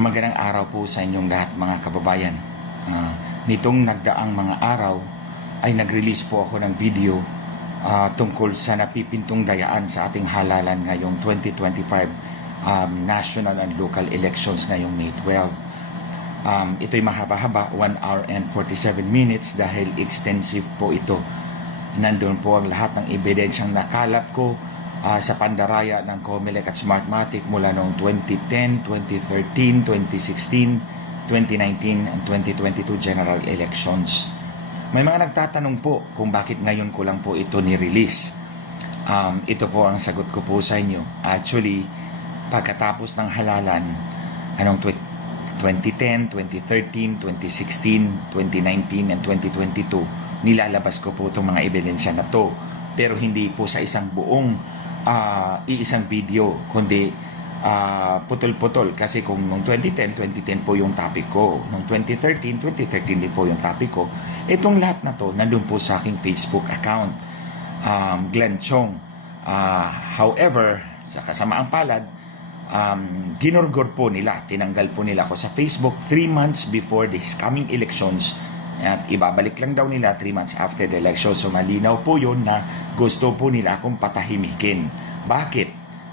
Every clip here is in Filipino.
Magandang araw po sa inyong lahat mga kababayan. Ah, nitong nagdaang mga araw ay nag-release po ako ng video ah, tungkol sa napipintong dayaan sa ating halalan ngayong 2025 um, national and local elections ngayong May 12. Um, ito'y mahaba-haba, 1 hour and 47 minutes dahil extensive po ito. Nandun po ang lahat ng ebidensyang nakalap ko ah, sa pandaraya ng Comelec at Smartmatic mula noong 2010, 2013, 2016, 2019, and 2022 general elections. May mga nagtatanong po kung bakit ngayon ko lang po ito ni-release. Um, ito po ang sagot ko po sa inyo. Actually, pagkatapos ng halalan, anong tw- 2010, 2013, 2016, 2019, and 2022, nilalabas ko po itong mga ebidensya na to. Pero hindi po sa isang buong ah, iisang video, kundi ah, putol-putol. Kasi kung noong 2010, 2010 po yung topic ko. Noong 2013, 2013 din po yung topic ko. Itong lahat na to, nandun po sa aking Facebook account. Um, Glenn Chong. Ah, however, sa kasamaang palad, um, ginurgor po nila, tinanggal po nila ako sa Facebook 3 months before this coming elections at ibabalik lang daw nila 3 months after the election. So malinaw po yun na gusto po nila akong patahimikin. Bakit?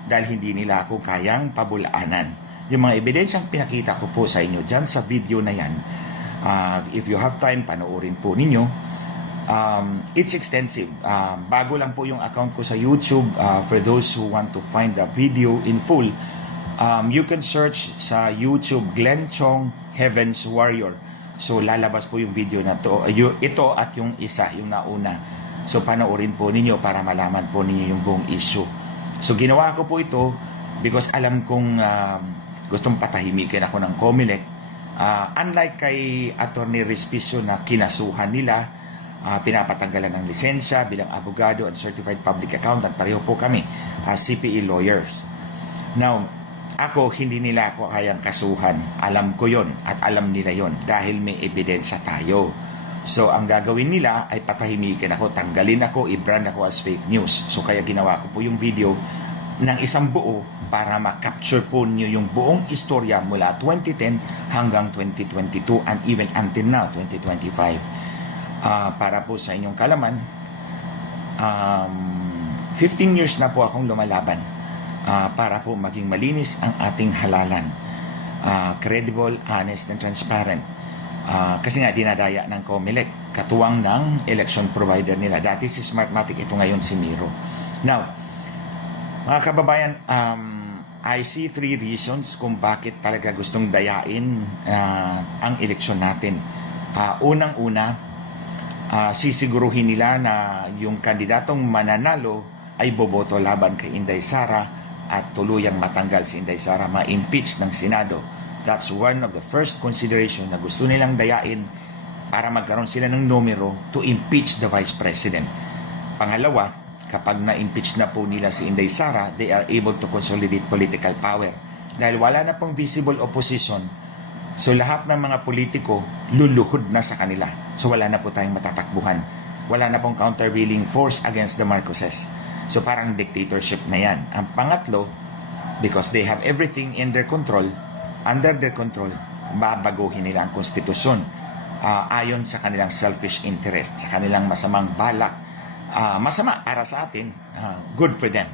Dahil hindi nila ako kayang pabulaanan. Yung mga ebidensyang pinakita ko po sa inyo dyan sa video na yan, ah, if you have time, panoorin po ninyo. Um, it's extensive. Um, bago lang po yung account ko sa YouTube. Uh, for those who want to find the video in full, um, you can search sa YouTube Glenn Chong Heaven's Warrior. So lalabas po yung video na to. Uh, ito at yung isa, yung nauna. So panoorin po ninyo para malaman po ninyo yung buong issue. So ginawa ko po ito because alam kong um, gustong patahimikin ako ng Comelec. Uh, unlike kay Attorney Respicio na kinasuhan nila, ah, pinapatanggalan ng lisensya bilang abogado and certified public accountant. Pareho po kami, ah, CPE lawyers. Now, ako, hindi nila ako kayang kasuhan. Alam ko yon at alam nila yon dahil may ebidensya tayo. So, ang gagawin nila ay patahimikin ako, tanggalin ako, i-brand ako as fake news. So, kaya ginawa ko po yung video ng isang buo para ma-capture po niyo yung buong istorya mula 2010 hanggang 2022 and even until now, 2025 ah, para po sa inyong kalaman, um, 15 years na po akong lumalaban ah, para po maging malinis ang ating halalan. Ah, credible, honest, and transparent. Ah, kasi nga dinadaya ng COMELEC, katuwang ng election provider nila. Dati si Smartmatic, ito ngayon si Miro. Now, mga kababayan, um, I see three reasons kung bakit talaga gustong dayain ah, ang eleksyon natin. Ah, Unang-una, ah, sisiguruhin nila na yung kandidatong mananalo ay boboto laban kay Inday Sara at tuluyang matanggal si Inday Sara, ma-impeach ng Senado. That's one of the first consideration na gusto nilang dayain para magkaroon sila ng numero to impeach the Vice President. Pangalawa, kapag na-impeach na po nila si Inday Sara, they are able to consolidate political power. Dahil wala na pong visible opposition, so lahat ng mga politiko luluhod na sa kanila. So wala na po tayong matatakbuhan. Wala na pong countervailing force against the Marcoses. So parang dictatorship na yan. Ang pangatlo, because they have everything in their control, under their control, babaguhin nila ang konstitusyon ah, ayon sa kanilang selfish interest, sa kanilang masamang balak. Ah, masama para sa atin, ah, good for them.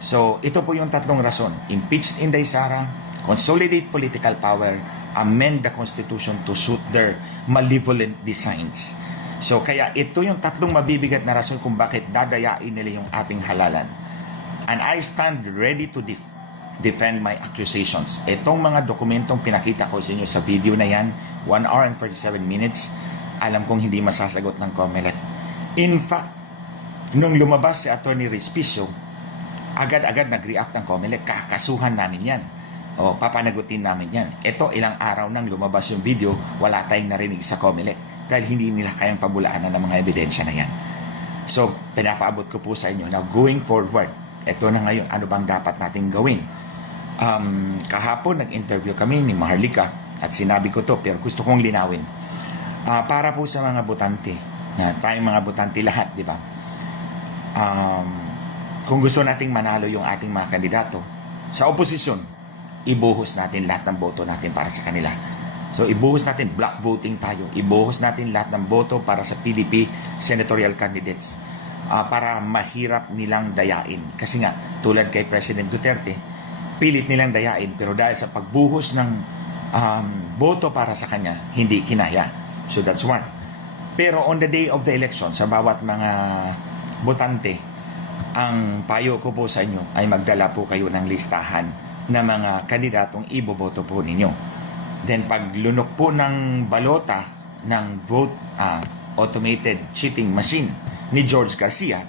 So, ito po yung tatlong rason. Impeached Inday Sara, consolidate political power, amend the Constitution to suit their malevolent designs. So, kaya ito yung tatlong mabibigat na rason kung bakit dadayain nila yung ating halalan. And I stand ready to def- defend my accusations. Itong mga dokumentong pinakita ko sa inyo sa video na yan, 1 hour and 47 minutes, alam kong hindi masasagot ng COMELEC. In fact, nung lumabas si Attorney Respicio, agad-agad nag-react ng COMELEC, kakasuhan namin yan. O, papanagutin namin yan. Ito, ilang araw nang lumabas yung video, wala tayong narinig sa COMELEC dahil hindi nila kayang pabulaanan ng mga ebidensya na yan. So, pinapaabot ko po sa inyo na going forward, ito na ngayon, ano bang dapat nating gawin? Um, kahapon, nag-interview kami ni Maharlika at sinabi ko to, pero gusto kong linawin. Ah, para po sa mga butante, na tayong mga butante lahat, di ba? Um, kung gusto nating manalo yung ating mga kandidato, sa oposisyon, ibuhos natin lahat ng boto natin para sa kanila. So ibuhos natin, block voting tayo. Ibuhos natin lahat ng boto para sa PDP senatorial candidates ah, para mahirap nilang dayain. Kasi nga, tulad kay President Duterte, pilit nilang dayain pero dahil sa pagbuhos ng um, boto para sa kanya, hindi kinaya. So that's one. Pero on the day of the election, sa bawat mga botante, ang payo ko po sa inyo ay magdala po kayo ng listahan ng mga kandidatong iboboto po ninyo. Then pag lunok po ng balota ng vote ah, automated cheating machine ni George Garcia,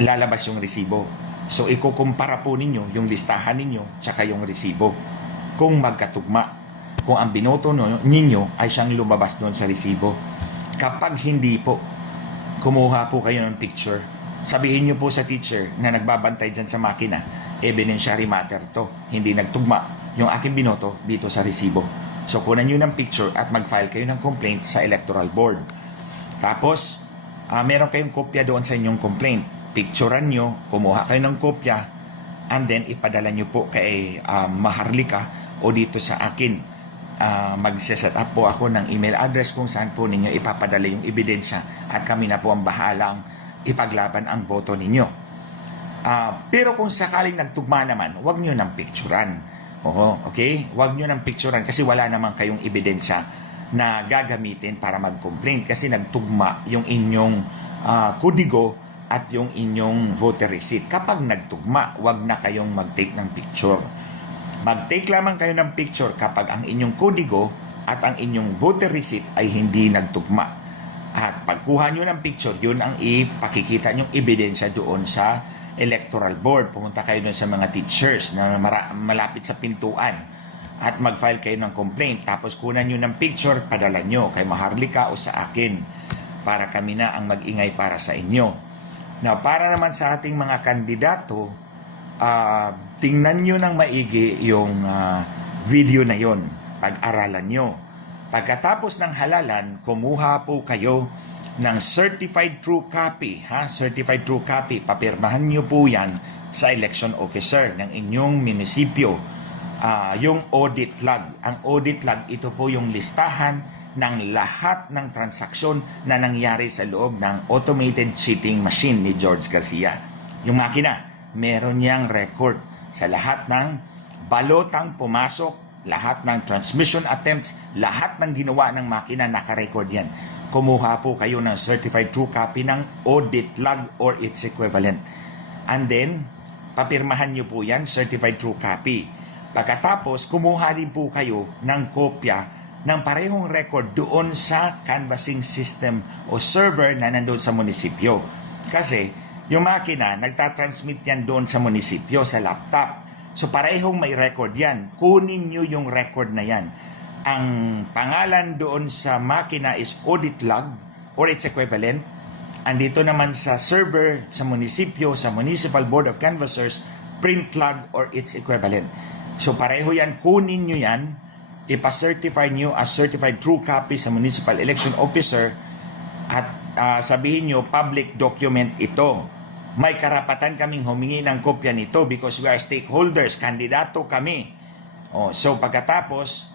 lalabas yung resibo. So ikukumpara po ninyo yung listahan ninyo tsaka yung resibo. Kung magkatugma, kung ang binoto no- ninyo ay siyang lumabas doon sa resibo. Kapag hindi po, kumuha po kayo ng picture. Sabihin niyo po sa teacher na nagbabantay dyan sa makina, evidentiary matter to. Hindi nagtugma yung aking binoto dito sa resibo. So kunan niyo ng picture at mag-file kayo ng complaint sa electoral board. Tapos, ah, meron kayong kopya doon sa inyong complaint. Picturean nyo, kumuha kayo ng kopya, and then ipadala nyo po kay ah, Maharlika o dito sa akin. Ah, magse-set up po ako ng email address kung saan po ninyo ipapadala yung ebidensya at kami na po ang bahalang ipaglaban ang boto ninyo. Ah, pero kung sakaling nagtugma naman, huwag nyo nang picturean. Oo, okay? Huwag nyo nang picturean kasi wala naman kayong ebidensya na gagamitin para mag-complain kasi nagtugma yung inyong ah, kodigo at yung inyong voter receipt. Kapag nagtugma, huwag na kayong mag-take ng picture. Mag-take lamang kayo ng picture kapag ang inyong kodigo at ang inyong voter receipt ay hindi nagtugma. At pagkuha nyo ng picture, yun ang ipakikita nyong ebidensya doon sa electoral board. Pumunta kayo doon sa mga teachers na malapit sa pintuan at mag-file kayo ng complaint. Tapos kunan nyo ng picture, padala nyo kay Maharlika o sa akin para kami na ang mag-ingay para sa inyo. Now, para naman sa ating mga kandidato, ah, tingnan nyo ng maigi yung ah, video na yon. Pag-aralan nyo. Pagkatapos ng halalan, kumuha po kayo ng certified true copy. Ha? Certified true copy. Papirmahan nyo po yan sa election officer ng inyong munisipyo. Ah, yung audit log. Ang audit log, ito po yung listahan ng lahat ng transaksyon na nangyari sa loob ng automated cheating machine ni George Garcia. Yung makina, meron niyang record sa lahat ng balotang pumasok, lahat ng transmission attempts, lahat ng ginawa ng makina, nakarecord yan. Kumuha po kayo ng certified true copy ng audit log or its equivalent. And then, papirmahan niyo po yan, certified true copy. Pagkatapos, kumuha din po kayo ng kopya ng parehong record doon sa canvassing system o server na nandun sa munisipyo. Kasi yung makina, nagtatransmit yan doon sa munisipyo, sa laptop. So parehong may record yan. Kunin nyo yung record na yan. Ang pangalan doon sa makina is audit log or its equivalent. Andito naman sa server, sa munisipyo, sa Municipal Board of Canvassers, print log or its equivalent. So pareho yan, kunin nyo yan, ipa-certify nyo as certified true copy sa municipal election officer at ah, sabihin nyo public document ito. May karapatan kaming humingi ng kopya nito because we are stakeholders, kandidato kami. Oh, so pagkatapos,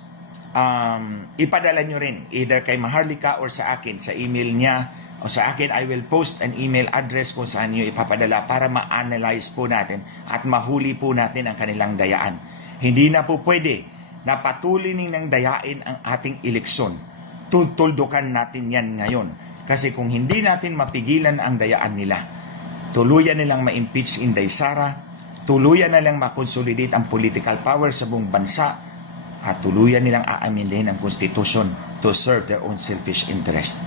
um, ipadala nyo rin either kay Maharlika or sa akin sa email niya o sa akin I will post an email address kung saan nyo ipapadala para ma-analyze po natin at mahuli po natin ang kanilang dayaan. Hindi na po pwede na patuloy ng dayain ang ating eleksyon. Tutuldukan natin yan ngayon. Kasi kung hindi natin mapigilan ang dayaan nila, tuluyan nilang ma-impeach Inday Sara, tuluyan na lang makonsolidate ang political power sa buong bansa, at tuluyan nilang aaminin ang konstitusyon to serve their own selfish interest.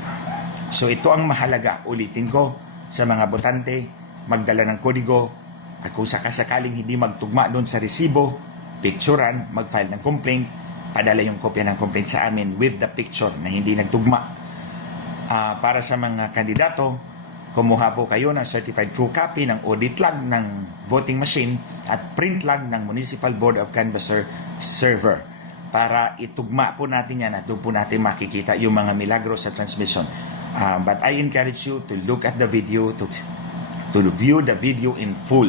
So ito ang mahalaga, ulitin ko, sa mga botante, magdala ng kodigo, at kung sakasakaling hindi magtugma doon sa resibo, picturean, mag-file ng complaint, padala yung kopya ng complaint sa amin with the picture na hindi nagtugma. Ah, para sa mga kandidato, kumuha po kayo ng certified true copy ng audit log ng voting machine at print log ng Municipal Board of Canvasser server para itugma po natin yan at doon po natin makikita yung mga milagro sa transmission. Ah, but I encourage you to look at the video, to, to view the video in full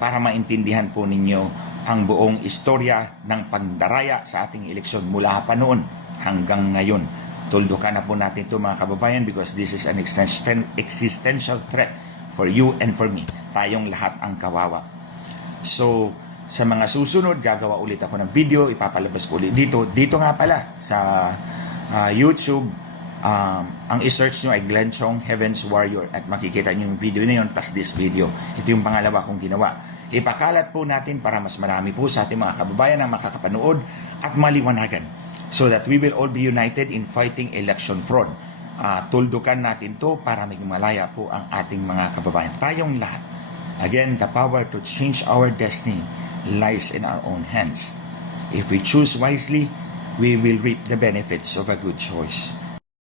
para maintindihan po ninyo ang buong istorya ng pandaraya sa ating eleksyon mula pa noon hanggang ngayon. Tuldukan na po natin ito mga kababayan because this is an existen- existential threat for you and for me. Tayong lahat ang kawawa. So, sa mga susunod, gagawa ulit ako ng video, ipapalabas ko ulit dito. Dito nga pala, sa ah, YouTube, um, ang isearch nyo ay Glenn Chong, Heaven's Warrior, at makikita nyo yung video na yun plus this video. Ito yung pangalawa kong ginawa. Ipakalat po natin para mas marami po sa ating mga kababayan ang makakapanood at maliwanagan so that we will all be united in fighting election fraud. Ah, tuldukan natin to para maging malaya po ang ating mga kababayan. Tayong lahat. Again, the power to change our destiny lies in our own hands. If we choose wisely, we will reap the benefits of a good choice.